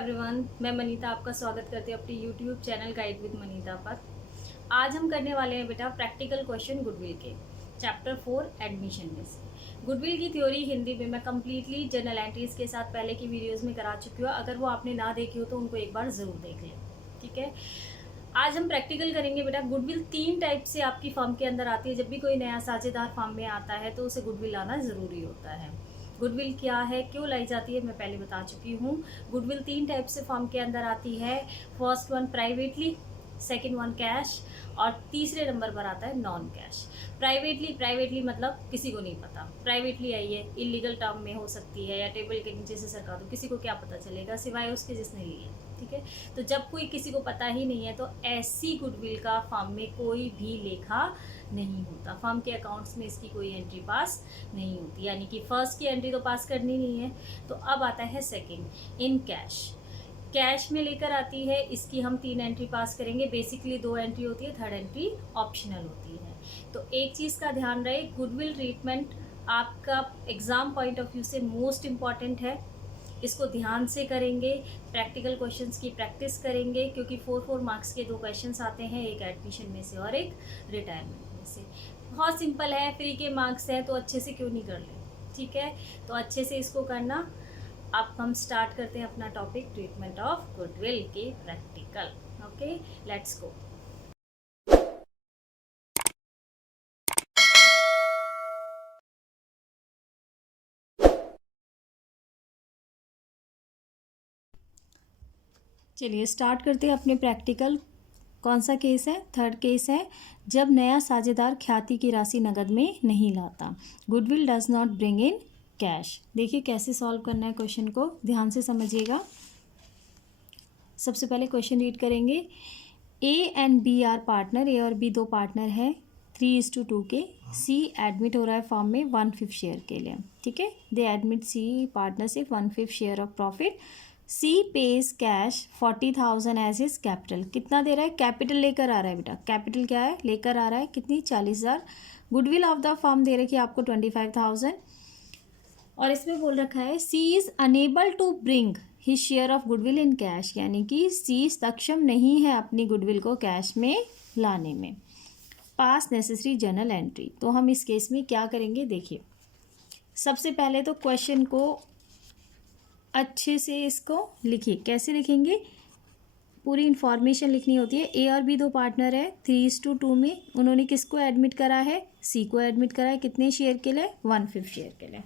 Everyone, मैं मनीता आपका स्वागत करती हूँ अपनी YouTube channel guide with Manita पर। आज हम करने वाले हैं बेटा प्रैक्टिकल क्वेश्चन गुडविल के चैप्टर 4 एडमिशन में से। गुडविल की थ्योरी हिंदी में मैं कंप्लीटली जर्नल एंट्रीज के साथ पहले की वीडियोस में करा चुकी हूँ। अगर वो आपने ना देखी हो तो उनको एक बार ज़रूर देख लें, ठीक है। आज हम प्रैक्टिकल करेंगे बेटा। गुडविल 3 टाइप से आपकी फर्म के अंदर आती है। जब भी कोई नया साझेदार फर्म में आता है तो उसे गुडविल आना ज़रूरी होता है। गुडविल क्या है, क्यों लाई जाती है, मैं पहले बता चुकी हूँ। गुडविल 3 टाइप से फर्म के अंदर आती है। First one privately, second one cash और तीसरे नंबर पर आता है नॉन कैश। प्राइवेटली मतलब किसी को नहीं पता। प्राइवेटली आई है, इलीगल टर्म में हो सकती है या टेबल के नीचे से सरका दो, किसी को क्या पता चलेगा सिवाय उसके जिसने ली है, ठीक है। तो जब कोई किसी को पता ही नहीं है तो ऐसी गुडविल का फर्म में कोई भी लेखा नहीं होता। फर्म के अकाउंट्स में इसकी कोई एंट्री पास नहीं होती, यानी कि फर्स्ट की एंट्री तो पास करनी नहीं है। तो अब आता है सेकंड, इन कैश। कैश में लेकर आती है, इसकी हम 3 एंट्री पास करेंगे। बेसिकली 2 एंट्री होती है, थर्ड एंट्री ऑप्शनल होती है। तो एक चीज़ का ध्यान रहे, गुडविल ट्रीटमेंट आपका एग्जाम पॉइंट ऑफ व्यू से मोस्ट इम्पॉर्टेंट है। इसको ध्यान से करेंगे, प्रैक्टिकल क्वेश्चंस की प्रैक्टिस करेंगे, क्योंकि 4 मार्क्स के 2 क्वेश्चंस आते हैं, एक एडमिशन में से और एक रिटायरमेंट में से। बहुत सिंपल है, फ्री के मार्क्स हैं तो अच्छे से क्यों नहीं कर ले, ठीक है। तो अच्छे से इसको करना। अब हम स्टार्ट करते हैं अपना टॉपिक, ट्रीटमेंट ऑफ गुडविल के प्रैक्टिकल। Okay, let's go. चलिए स्टार्ट करते हैं अपने प्रैक्टिकल। कौन सा केस है? थर्ड केस है, जब नया साझेदार ख्याति की राशि नगद में नहीं लाता। Goodwill does not bring in cash. देखिए कैसे सॉल्व करना है क्वेश्चन को, ध्यान से समझिएगा। सबसे पहले क्वेश्चन रीड करेंगे। A and B are partner, A और बी 2 पार्टनर है 3:2 के। सी एडमिट हो रहा है फॉर्म में 1/5 शेयर के लिए, ठीक है। They admit C partnership 1/5 share of profit. C pays cash 40,000 as his capital. कितना दे रहा है? कैपिटल लेकर आ रहा है बेटा। कैपिटल क्या है? लेकर आ रहा है कितनी? 40,000। गुडविल ऑफ द फर्म दे रखी है आपको 25,000। और इसमें बोल रखा है C is unable to bring his share of goodwill in cash, यानी कि सी सक्षम नहीं है अपनी गुडविल को कैश में लाने में। पास नेसेसरी जर्नल एंट्री। तो हम इस केस में क्या करेंगे, देखिए। सबसे पहले तो क्वेश्चन को अच्छे से इसको लिखिए। कैसे लिखेंगे? पूरी इन्फॉर्मेशन लिखनी होती है। ए और बी 2 पार्टनर है 3:2 में। उन्होंने किसको एडमिट करा है? सी को एडमिट करा है। कितने शेयर के लिए? 1/5 शेयर के लिए।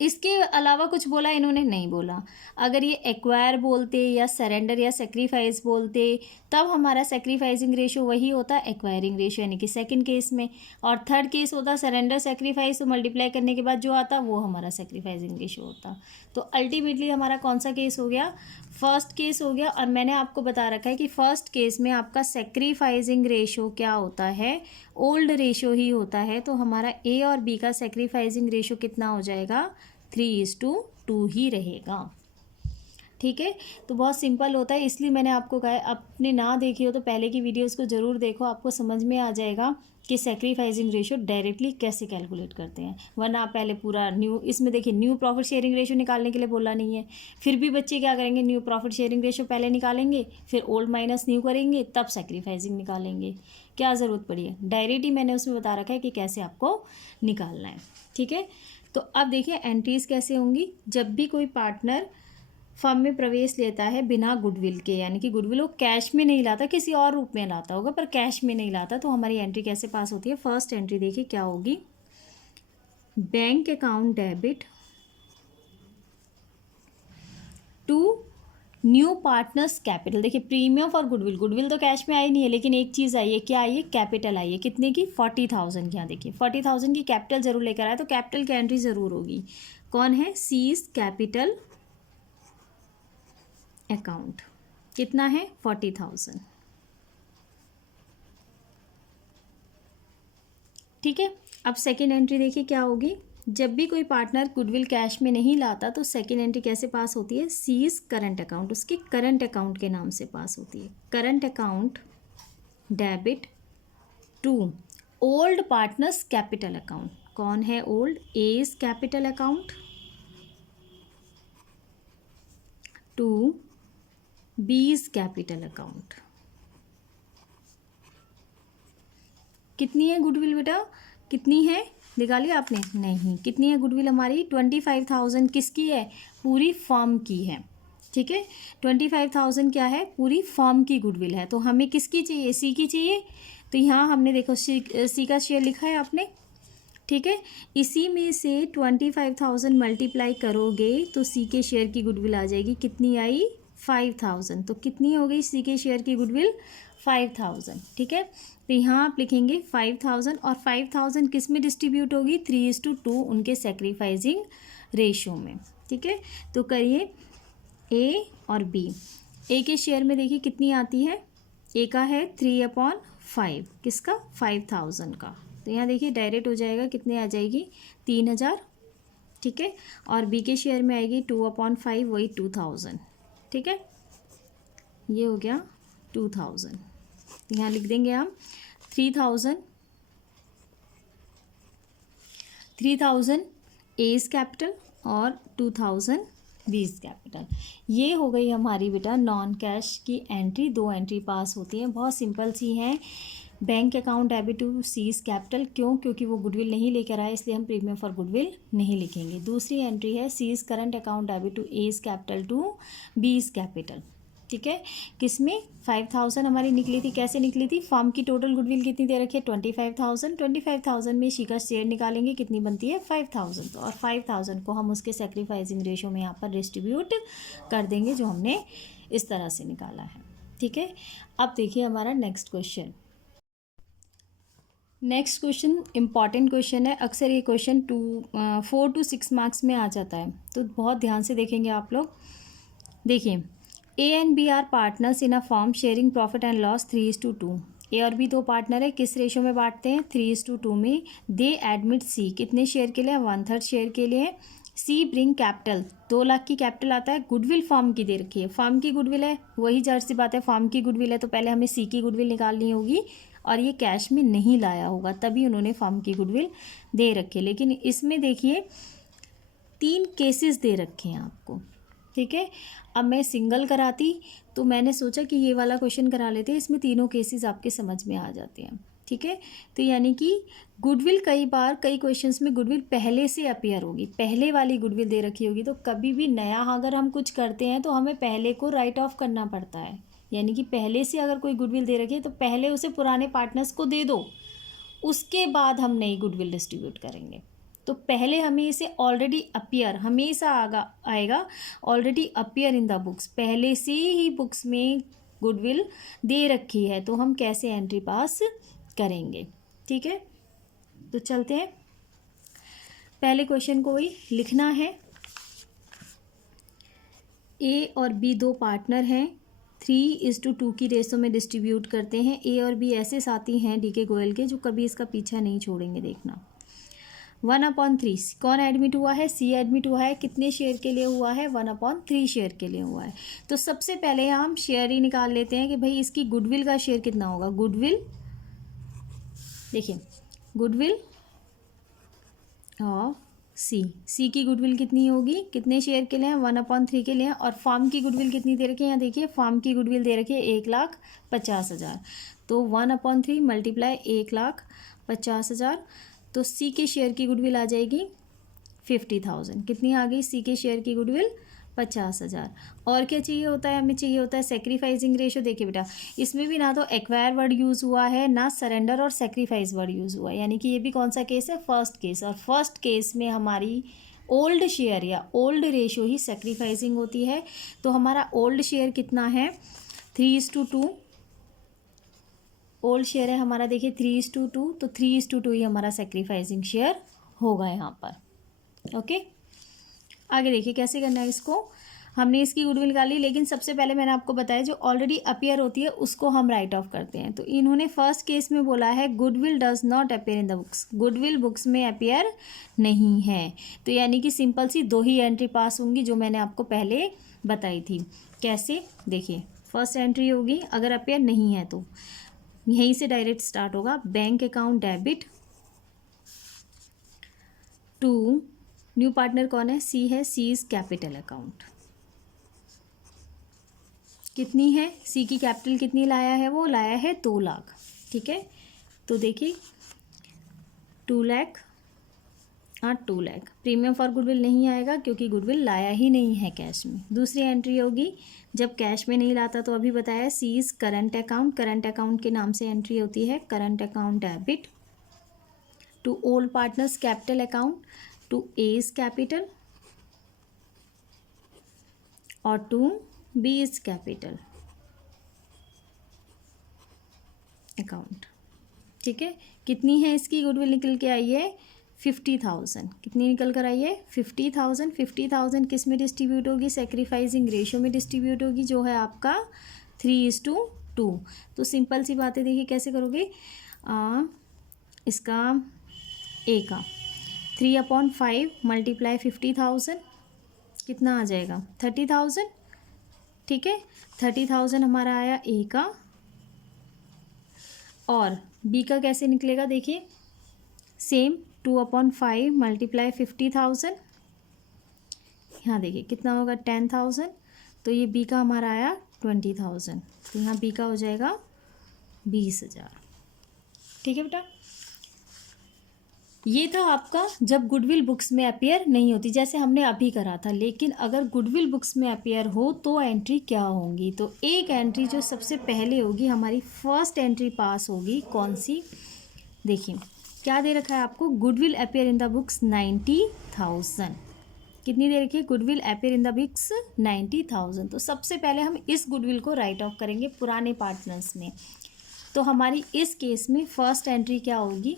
इसके अलावा कुछ बोला इन्होंने? नहीं बोला। अगर ये एक्वायर बोलते या सरेंडर या सेक्रीफाइस बोलते तब हमारा सेक्रीफाइसिंग रेशो वही होता एक्वायरिंग रेशो, यानी कि सेकंड केस में। और थर्ड केस होता सरेंडर सेक्रीफाइस, तो मल्टीप्लाई करने के बाद जो आता वो हमारा सेक्रीफाइसिंग रेशो होता। तो अल्टीमेटली हमारा कौन सा केस हो गया? फर्स्ट केस हो गया। और मैंने आपको बता रखा है कि फर्स्ट केस में आपका सेक्रीफाइसिंग रेशो क्या होता है? ओल्ड रेशो ही होता है। तो हमारा ए और बी का सेक्रीफाइसिंग रेशो कितना हो जाएगा? 3:2 ही रहेगा, ठीक है। तो बहुत सिंपल होता है, इसलिए मैंने आपको कहा है आपने ना देखी हो तो पहले की वीडियोस को ज़रूर देखो, आपको समझ में आ जाएगा कि सेक्रीफाइसिंग रेशो डायरेक्टली कैसे कैलकुलेट करते हैं। वरना आप पहले पूरा न्यू, इसमें देखिए न्यू प्रॉफिट शेयरिंग रेशो निकालने के लिए बोला नहीं है। फिर भी बच्चे क्या करेंगे? न्यू प्रॉफिट शेयरिंग रेशो पहले निकालेंगे, फिर ओल्ड माइनस न्यू करेंगे, तब सेक्रीफाइसिंग निकालेंगे। क्या ज़रूरत पड़ी है? डायरेक्ट ही मैंने उसमें बता रखा है कि कैसे आपको निकालना है, ठीक है। तो अब देखिए एंट्रीज कैसे होंगी। जब भी कोई पार्टनर फर्म में प्रवेश लेता है बिना गुडविल के, यानी कि गुडविल वो कैश में नहीं लाता, किसी और रूप में लाता होगा पर कैश में नहीं लाता, तो हमारी एंट्री कैसे पास होती है? फर्स्ट एंट्री देखिए क्या होगी। Bank account debit to new partners capital. देखिए प्रीमियम फॉर गुडविल, गुडविल तो कैश में आई नहीं है, लेकिन एक चीज़ आई है। क्या आई है? कैपिटल आई है। कितने की? 40,000 की। यहाँ देखिए 40,000 की कैपिटल जरूर लेकर आया, तो कैपिटल की एंट्री जरूर होगी। कौन है? Seize capital account. कितना है? 40,000, ठीक है। अब सेकेंड एंट्री देखिए क्या होगी। जब भी कोई पार्टनर गुडविल कैश में नहीं लाता तो सेकेंड एंट्री कैसे पास होती है? सीज करंट अकाउंट, उसके करंट अकाउंट के नाम से पास होती है। Current account debit to old partners capital account. कौन है old? A's capital account to B's capital account. कितनी है गुडविल बेटा, कितनी है, निकाली आपने? नहीं, कितनी है गुडविल हमारी? 25,000 किसकी है? पूरी फर्म की है। ठीक है, 25,000 क्या है? पूरी फर्म की गुडविल है। तो हमें किसकी चाहिए? सी की चाहिए। तो यहाँ हमने देखो सी का शेयर लिखा है आपने। ठीक है, इसी में से 25,000 मल्टीप्लाई करोगे तो सी के शेयर की गुडविल आ जाएगी। कितनी आई? 5,000। तो कितनी हो गई सी के शेयर की गुडविल? 5,000। ठीक है, तो यहाँ आप लिखेंगे 5,000 और 5,000 किस में डिस्ट्रीब्यूट होगी? 3:2 उनके सेक्रीफाइसिंग रेशो में। ठीक है, तो करिए ए और बी। ए के शेयर में देखिए कितनी आती है? ए का है 3/5, किसका? 5,000 का। तो यहाँ देखिए डायरेक्ट हो जाएगा, कितने आ जाएगी? 3,000। ठीक है, और बी के शेयर में आएगी 2/5, वही 2,000। ठीक है, ये हो गया 2,000। यहाँ लिख देंगे हम 3,000 एज कैपिटल और 2,000 बीज कैपिटल। ये हो गई हमारी बेटा नॉन कैश की एंट्री। 2 एंट्री पास होती हैं, बहुत सिंपल सी हैं। Bank account debit to C's capital, क्यों? क्योंकि वो गुडविल नहीं लेकर आए, इसलिए हम प्रीमियम फॉर गुडविल नहीं लिखेंगे। दूसरी एंट्री है C's current account debit to A's capital to B's capital. ठीक है, किसमें? 5,000 हमारी निकली थी। कैसे निकली थी? फर्म की टोटल गुडविल कितनी दे रखी है? 25,000। 25,000 में शी का शेयर निकालेंगे, कितनी बनती है? 5,000। तो और 5,000 को हम उसके सेक्रीफाइसिंग रेशो में यहाँ पर डिस्ट्रीब्यूट कर देंगे, जो हमने इस तरह से निकाला है। ठीक है, अब देखिए हमारा next question. Next question important question है। अक्सर ये क्वेश्चन 4 to 6 मार्क्स में आ जाता है, तो बहुत ध्यान से देखेंगे आप लोग। देखिए, A and B are partners in a firm sharing profit and loss 3:2। A और बी 2 पार्टनर है, किस रेशो में बांटते हैं? 3:2 में। दे एडमिट सी, कितने शेयर के लिए? 1/3 शेयर के लिए। सी ब्रिंग कैपिटल, 2 लाख की कैपिटल आता है। गुडविल फॉर्म की दे रखी है, फॉर्म की गुडविल है, वही जाहिर सी बात है फॉर्म की गुडविल है, तो पहले हमें सी की गुडविल निकालनी होगी, और ये कैश में नहीं लाया होगा, तभी उन्होंने फॉर्म की गुडविल दे रखी है। लेकिन इसमें देखिए 3 केसेस दे रखे हैं आपको। ठीक है, अब मैं सिंगल कराती तो मैंने सोचा कि ये वाला क्वेश्चन करा लेते हैं, इसमें तीनों केसेस आपके समझ में आ जाते हैं। ठीक है, तो यानी कि गुडविल कई बार कई क्वेश्चंस में गुडविल पहले से अपीयर होगी, पहले वाली गुडविल दे रखी होगी। तो कभी भी नया अगर हम कुछ करते हैं तो हमें पहले को राइट ऑफ करना पड़ता है, यानी कि पहले से अगर कोई गुडविल दे रखी है तो पहले उसे पुराने पार्टनर्स को दे दो, उसके बाद हम नई गुडविल डिस्ट्रीब्यूट करेंगे। तो पहले हमें इसे ऑलरेडी अपीयर हमेशा आएगा already appear in the books, पहले से ही बुक्स में गुडविल दे रखी है, तो हम कैसे एंट्री पास करेंगे। ठीक है, तो चलते हैं, पहले क्वेश्चन को ही लिखना है। ए और बी 2 पार्टनर हैं, 3:2 की रेशो में डिस्ट्रीब्यूट करते हैं। ए और बी ऐसे साथी हैं डी के गोयल के, जो कभी इसका पीछा नहीं छोड़ेंगे। देखना 1/3 कौन एडमिट हुआ है? सी एडमिट हुआ है। कितने शेयर के लिए हुआ है? 1/3 शेयर के लिए हुआ है। तो सबसे पहले हम शेयर ही निकाल लेते हैं कि भाई इसकी गुडविल का शेयर कितना होगा। गुडविल देखिए, गुडविल और सी की गुडविल कितनी होगी? कितने शेयर के लिए? 1/3 के लिए। और फॉर्म की गुडविल कितनी दे रखी है? यहाँ देखिए फॉर्म की गुडविल दे रखी है 1,50,000। तो 1/3 मल्टीप्लाई 1,50,000, तो सी के शेयर की गुडविल आ जाएगी 50,000। कितनी आ गई सी के शेयर की गुडविल? 50,000। और क्या चाहिए होता है? हमें चाहिए होता है सेक्रीफाइसिंग रेशो। देखिए बेटा, इसमें भी ना तो एक्वायर वर्ड यूज़ हुआ है, ना सरेंडर और सेक्रीफाइस वर्ड यूज़ हुआ है, यानी कि ये भी कौन सा केस है? First case. और फर्स्ट केस में हमारी ओल्ड शेयर या ओल्ड रेशो ही सेक्रीफाइसिंग होती है। तो हमारा ओल्ड शेयर कितना है? 3:2। ओल्ड शेयर है हमारा, देखिए 3:2, तो 3:2 ही हमारा सेक्रीफाइसिंग शेयर होगा यहाँ पर। ओके, आगे देखिए कैसे करना है इसको। हमने इसकी गुडविल निकाली, लेकिन सबसे पहले मैंने आपको बताया जो ऑलरेडी अपीयर होती है उसको हम राइट ऑफ करते हैं। तो इन्होंने फर्स्ट केस में बोला है goodwill does not appear in the books, goodwill books में अपीयर नहीं है। तो यानी कि सिंपल सी 2 ही एंट्री पास होंगी, जो मैंने आपको पहले बताई थी। कैसे? देखिए, फर्स्ट एंट्री होगी अगर अपीयर नहीं है तो यहीं से डायरेक्ट स्टार्ट होगा। Bank account debit to new partner कौन है? सी है, सी इज कैपिटल अकाउंट। कितनी है, सी की कैपिटल कितनी लाया है, वो लाया है 2 लाख। ठीक है, तो देखिए 2 लाख और 2 लाख। प्रीमियम फॉर गुडविल नहीं आएगा क्योंकि गुडविल लाया ही नहीं है कैश में। दूसरी एंट्री होगी जब कैश में नहीं लाता, तो अभी बताया C's current account. Current account के नाम से एंट्री होती है current account debit to old partners capital account to A's capital और टू बीज कैपिटल अकाउंट। ठीक है, कितनी है इसकी गुडविल निकल के आई है 50,000। कितनी निकल कर आई है 50,000। 50,000 किस में डिस्ट्रीब्यूट होगी, सेक्रीफाइसिंग रेशियो में डिस्ट्रीब्यूट होगी, जो है आपका 3:2। तो सिंपल सी बातें देखिए कैसे करोगे। इसका ए का 3/5 मल्टीप्लाई 50,000 कितना आ जाएगा 30,000। ठीक है, 30,000 हमारा आया ए का। और बी का कैसे निकलेगा, देखिए सेम 2/5 मल्टीप्लाई 50,000, यहाँ देखिए कितना होगा 10,000। तो ये बी का हमारा आया 20,000, तो यहाँ बी का हो जाएगा 20,000। ठीक है बेटा, ये था आपका जब गुडविल बुक्स में अपीयर नहीं होती, जैसे हमने अभी करा था। लेकिन अगर गुडविल बुक्स में अपीयर हो तो एंट्री क्या होंगी, तो एक एंट्री जो सबसे पहले होगी, हमारी फर्स्ट एंट्री पास होगी कौन सी, देखिए क्या दे रखा है आपको, goodwill appear in the books 90,000। कितनी दे रखी है, goodwill appear in the books 90,000। तो सबसे पहले हम इस गुडविल को राइट ऑफ करेंगे पुराने पार्टनर्स में। तो हमारी इस केस में फर्स्ट एंट्री क्या होगी,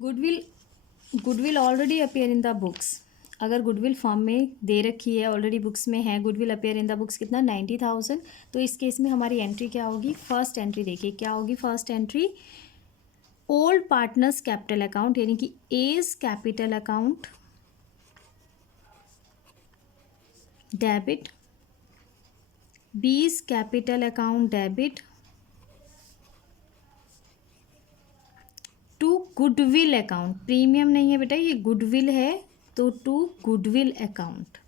goodwill already appear in the books. अगर गुडविल फॉर्म में दे रखी है, ऑलरेडी बुक्स में है, goodwill appear in the books कितना 90,000। तो इस केस में हमारी एंट्री क्या होगी, फर्स्ट एंट्री देखिए क्या होगी, first entry old partners capital account यानी कि A's capital account debit, B's capital account debit to goodwill account. Premium नहीं है बेटा, ये गुडविल है, तो टू गुडविल अकाउंट।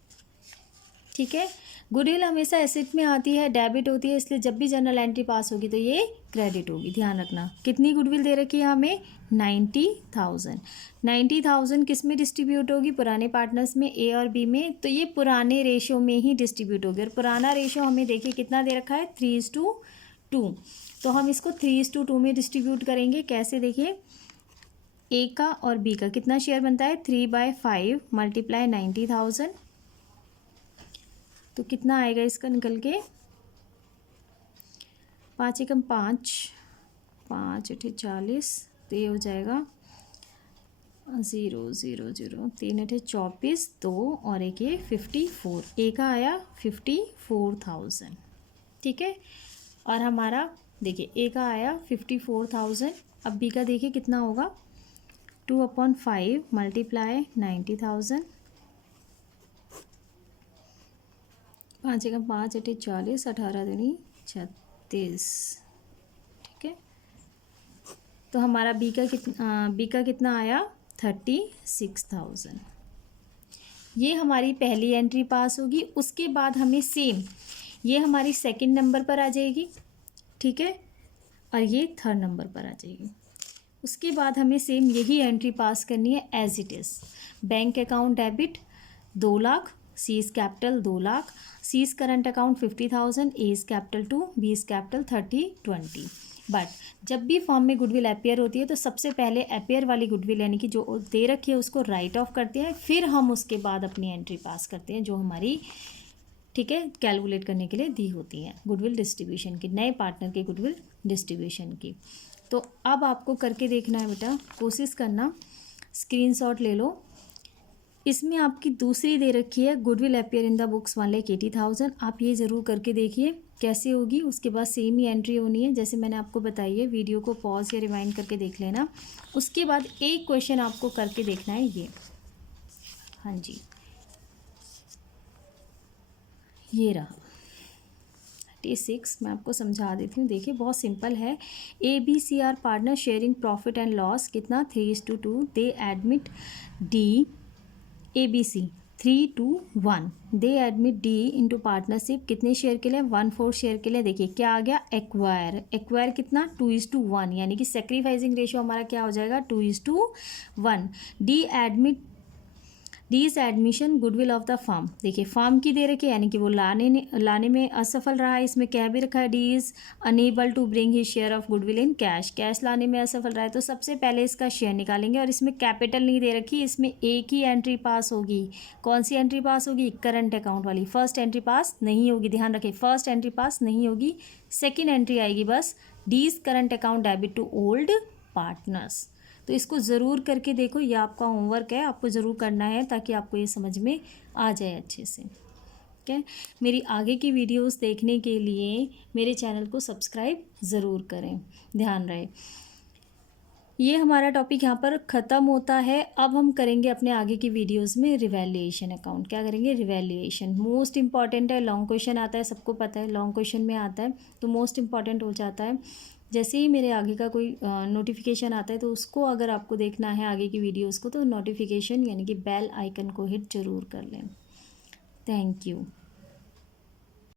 ठीक है, गुडविल हमेशा एसेट में आती है, डेबिट होती है, इसलिए जब भी जनरल एंट्री पास होगी तो ये क्रेडिट होगी। ध्यान रखना कितनी गुडविल दे रखी है हमें 90,000। 90,000 किस में डिस्ट्रीब्यूट होगी, पुराने पार्टनर्स में, ए और बी में। तो ये पुराने रेशियो में ही डिस्ट्रीब्यूट होगी, और पुराना रेशियो हमें देखिए कितना दे रखा है 3:2। तो हम इसको 3:2 में डिस्ट्रीब्यूट करेंगे। कैसे, देखिए ए का और बी का कितना शेयर बनता है 3/5 मल्टीप्लाई 90,000। तो कितना आएगा इसका निकल के 5 एकम 5, 5 अठे 40, तो ये हो जाएगा 0 0 0, 3 अठे 24, 2 और एक ये 54। ए का आया 54,000। ठीक है, और हमारा देखिए ए का आया 54,000। अब बी का देखिए कितना होगा 2/5 मल्टीप्लाई 90,000, 5 एकम 5 अठे 40, 18 दूनी 36। ठीक है, तो हमारा बी का कितना आया 36,000। ये हमारी पहली एंट्री पास होगी। उसके बाद हमें सेम ये हमारी सेकंड नंबर पर आ जाएगी। ठीक है, और ये थर्ड नंबर पर आ जाएगी। उसके बाद हमें सेम यही एंट्री पास करनी है as it is. Bank account debit 2 lakh, C's capital 2 lakh, C's current account 50,000, A's capital 2, B's capital 30/20। But जब भी फॉर्म में गुडविल अपीयर होती है तो सबसे पहले अपीयर वाली गुडविल यानी कि जो दे रखी है उसको राइट ऑफ करते हैं, फिर हम उसके बाद अपनी एंट्री पास करते हैं जो हमारी ठीक है कैलकुलेट करने के लिए दी होती हैं गुडविल डिस्ट्रीब्यूशन की, नए पार्टनर के गुडविल डिस्ट्रीब्यूशन की। तो अब आपको करके देखना है बेटा, कोशिश करना, स्क्रीनशॉट ले लो। इसमें आपकी दूसरी दे रखी है goodwill appear in the books 1,80,000। आप ये ज़रूर करके देखिए कैसे होगी। उसके बाद सेम ही एंट्री होनी है जैसे मैंने आपको बताई है। वीडियो को पॉज या रिवाइंड करके देख लेना। उसके बाद एक क्वेश्चन आपको करके देखना है ये, हाँ जी ये रहा। 36 मैं आपको समझा देती हूँ। देखिए बहुत सिंपल है। ABC are partner sharing profit and loss, कितना 3:2। They admit D, ABC 3:1। They admit D into partnership, कितने शेयर के लिए? 1/4 शेयर के लिए। देखिए क्या आ गया? एक्वायर। एक्वायर कितना? 2:1, यानी कि सेक्रीफाइसिंग रेशियो हमारा क्या हो जाएगा? 2:1। D is admission goodwill of the firm. देखिए फर्म की दे रखी है, यानी कि वो लाने में असफल रहा है। इसमें क्या भी रखा है? D is unable to bring his share of goodwill in cash. Cash लाने में असफल रहा है, तो सबसे पहले इसका शेयर निकालेंगे। और इसमें कैपिटल नहीं दे रखी, इसमें एक ही एंट्री पास होगी। कौन सी एंट्री पास होगी? करंट अकाउंट वाली। फर्स्ट एंट्री पास नहीं होगी, ध्यान रखें, फर्स्ट एंट्री पास नहीं होगी। सेकेंड एंट्री आएगी बस, D's current account debit to old partners. तो इसको ज़रूर करके देखो, ये आपका होमवर्क है, आपको ज़रूर करना है ताकि आपको ये समझ में आ जाए अच्छे से। ठीक है, मेरी आगे की वीडियोस देखने के लिए मेरे चैनल को सब्सक्राइब ज़रूर करें, ध्यान रहे। ये हमारा टॉपिक यहाँ पर ख़त्म होता है। अब हम करेंगे अपने आगे की वीडियोस में रिवैल्यूएशन अकाउंट। क्या करेंगे? रिवैल्यूएशन मोस्ट इंपॉर्टेंट है। लॉन्ग क्वेश्चन आता है, सबको पता है, लॉन्ग क्वेश्चन में आता है तो मोस्ट इंपॉर्टेंट हो जाता है। जैसे ही मेरे आगे का कोई नोटिफिकेशन आता है तो उसको अगर आपको देखना है आगे की वीडियोस को, तो नोटिफिकेशन यानी कि बेल आइकन को हिट ज़रूर कर लें। Thank you.